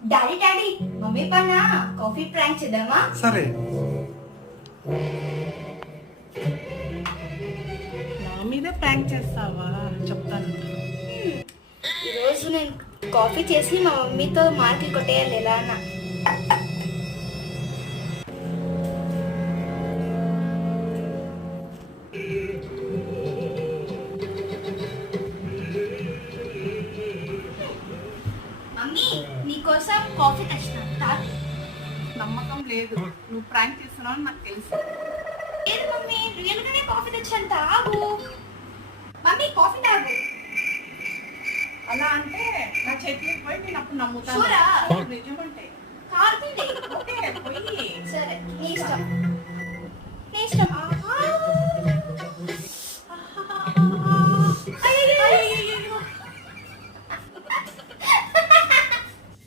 Daddy daddy mummy పైన coffee prank చేద్దామా? సరే. నా మీదే ప్రాంక్ చేస్తావా? చెప్తాను. ఈరోజు నేను కాఫీ చేసి మా మమ్మీతో మార్కులు కొట్టేయాలి ఎలా అన్న. మమ్మీ నీకోసం కాఫీ తెచ్చినాను తాగు. నమ్మకం లేదు, నువ్వు ప్రాంక్ చేస్తున్నావు అని నాకు తెలుసు. లేదు మమ్మీ రియల్ గానే కాఫీ తెచ్చాను తాగు. మమ్మీ కాఫీ తాగు. అలా అంటే నా చేతికి పోయి నేను అప్పుడు నమ్ముతాను. చూరా? నిజమంటే కారుతుంది. ఓకే పోయి. సరే నీ ఇష్టం నీ ఇష్టం.